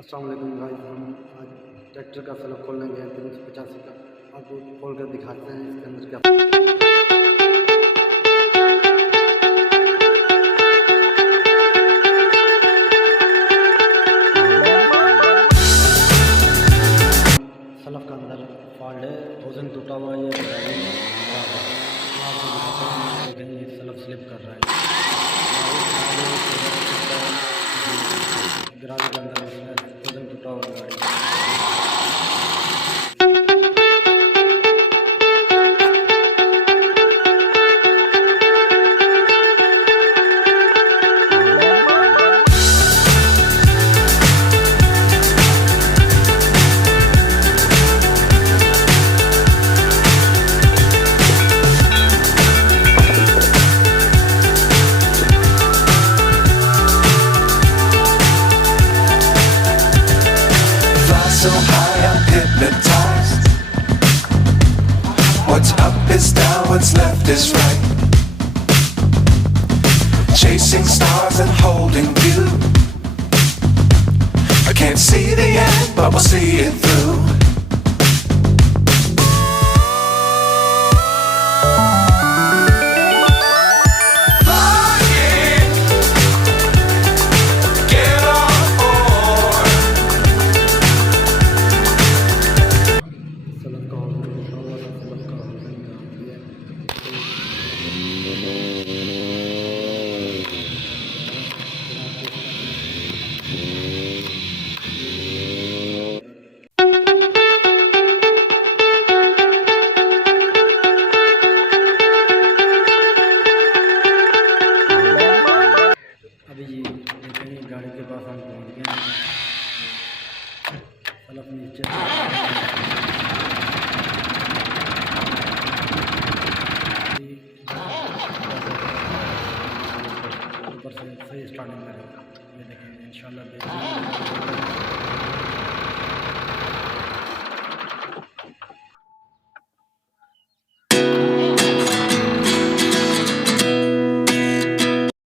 अस्सलाम वालेकुम गाइस। हम आज ट्रैक्टर का सलफ खोलने गए 385 का। आपको खोल कर दिखाते हैं इसके अंदर क्या। सलफ का अंदर फॉल्ट है, वजन टूटा हुआ है। ये सलफ स्लिप कर रहा है। गिरावे के अंदर वजन टूटा हुआ है गाड़ी। So high, I'm hypnotized. What's up is down, what's left is right. Chasing stars and holding you. I can't see the end, but we'll see it through. Self का वजन टूटा हुआ था, सलफ का वजन दिया। अभी ये देखेंगे गाड़ी के पास हम पहुँच गए हैं। सलफ नीचे ऊपर से सही स्टार्टिंग करेगा। ये देखेंगे इंशाल्लाह।